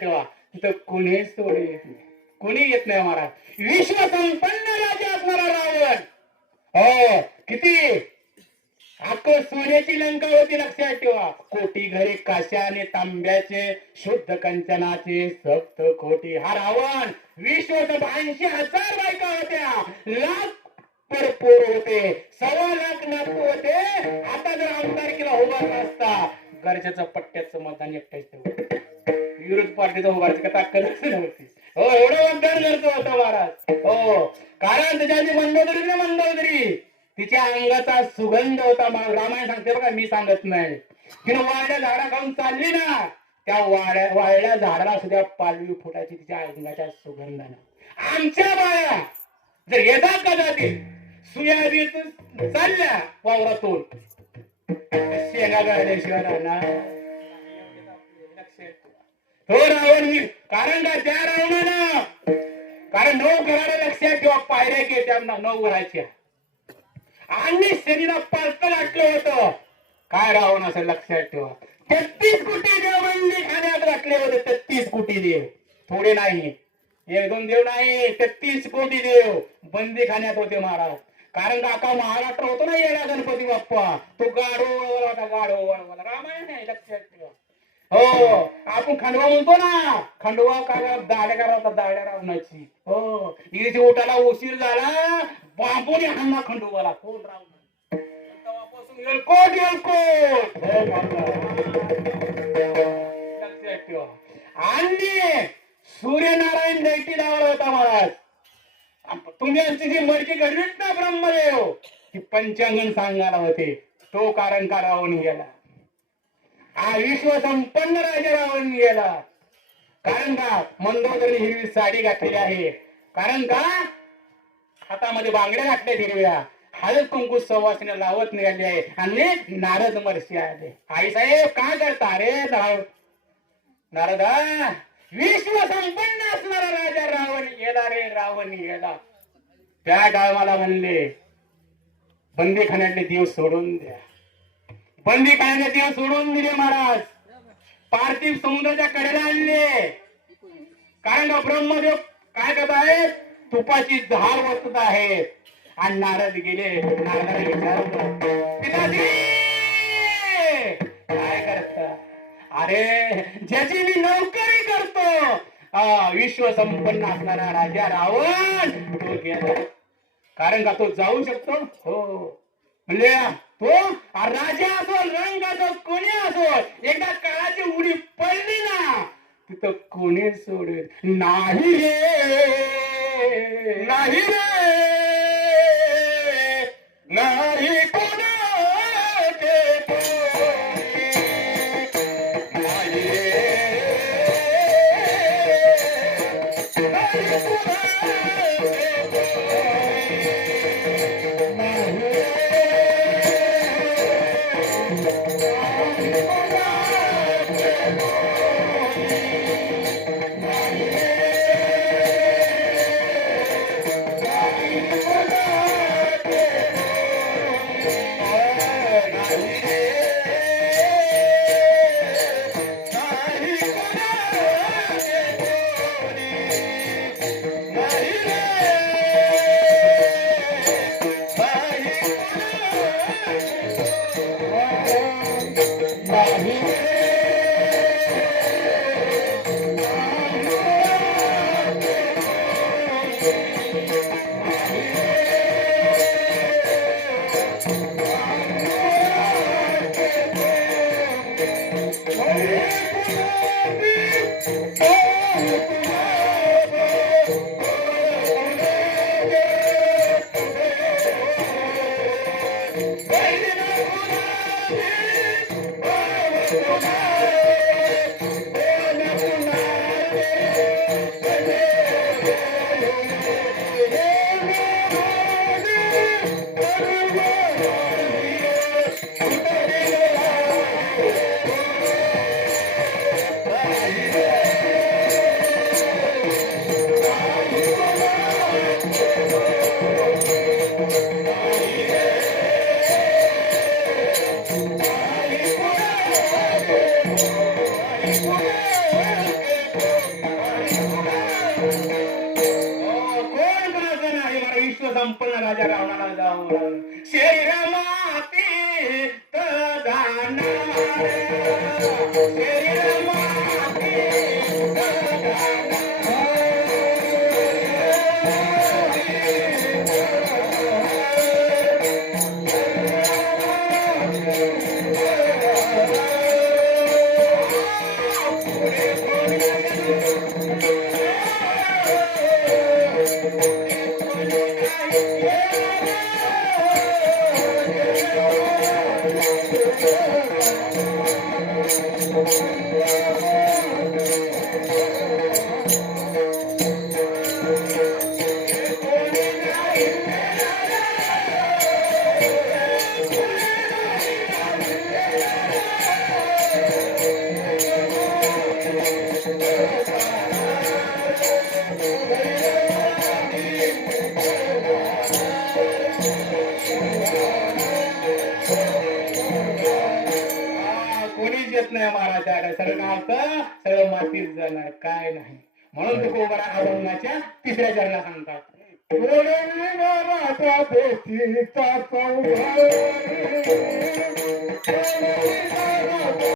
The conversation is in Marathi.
ठेवा. तिथं कुणी सोड येत नाही. कोणी येत नाही महाराज विश्व संपन्न राजा असणारा रावण. हो किती? अख्ख सोन्याची लंका होती लक्षात ठेवा. कोटी घरे काशाने तांब्याचे शुद्ध कंचनाचे सप्त कोटी. हा रावण विश्व ऐंशी हजार बायका होत्या. लाख पर पोर होते. सव्वा लाख नातू होते. आता जर आमदारकीला उभारला असता गरजेचं पट्ट्याचं मतदान एकट्याच विरोध पार्टीचा उभारायची का ताकद हो एवढं मतदान करतो होतं महाराज. हो कारण त्याच्याची मंदोदरी ना मंदोदरी. तिच्या अंगाचा सुगंध होता. मा- रामायण सांगते बघा मी सांगत नाही. तिने वाळल्या झाडा खाऊन चालली ना. त्या वाळ्या वाळल्या झाडाला सुद्धा पालवी फुटायची तिच्या अंगाच्या सुगंधानं. आमच्या बाया जर येतात का जाते? चालल्या वावरातून. शेंगा गाळल्याशिवाय राहणार. हो रावण कारण का त्या रावणानं कारण नऊ घराला लक्षात ठेवा पायऱ्या घे त्यांना नऊ घराच्या आणि शरीरा पालत घातलं होतं. काय रावण असं लक्षात ठेवा. तेहतीस कोटी देव बंदी खाण्यात घातले होते तेहतीस कोटी देव. थोडे नाही. एक दोन देव नाही तेहतीस कोटी देव. बंदी खाण्यात होते महाराज. कारण काका महाराष्ट्र होतो ना येडा गणपती बाप्पा? तो गाडो वळवला होता गाडो वळवला. रामायण नाही लक्षात ठेवा. हो आपण खंडवा म्हणतो ना. खंडवा काय दाड्या करा दाड्या रावणाची हो इथे उठाला उशीर झाला. बांबूने हाणला खंडोबाला. कोण रावण तेव्हापासून एलकोट आणि सूर्यनारायण दैती लावला होता महाराज. तुम्ही आमची जी मडकी घडलीत ना ब्रह्मदेव ती पंचांगण सांगायला होते. तो कारण का रावण गेला? हा विश्व संपन्न राजा रावण गेला. कारण का? मंदोदरी हिरवी साडी घातलेली आहे. कारण का? हातामध्ये बांगड्या घातल्या हिरव्या. हळद कुंकू सवासने लावत निघाली आहे. आणि नारद मरशी आले. आई साहेब काय करता? अरे नारदा विश्व संपन्न असणारा राजा रावण गेला रे रावण गेला. त्या टायमाला म्हणले बंदी खाण्यातले दिवस सोडून द्या. बंदी खाण्याचे देव सोडून दिले महाराज. पार्थिव समुद्राच्या कडेला आणले. कारण का ब्रह्मदेव काय करत आहेत? तुपाची झाड वस्तत आहेत. आणि नारद गेले. नारदाला विचारलं पिताजी! काय करत? अरे ज्याची मी नोकरी करतो. विश्व संपन्न असणारा राजा रावण तो गेला. कारण का तो जाऊ शकतो? हो. म्हणजे हो? राजा असो रंग असो कोणी असो एकदा काळाची उडी पडली ना तिथं कोणी सोडेल? नाही रे. नाही रे. नाही. नाही संपन्न राजा रावणाला जाऊन. शरीर माती जाणार Amen. येत नाही सगळं मातीत जाणार काय नाही. म्हणून तुकोबरा अभंगाच्या तिसऱ्या चरणात सांगतात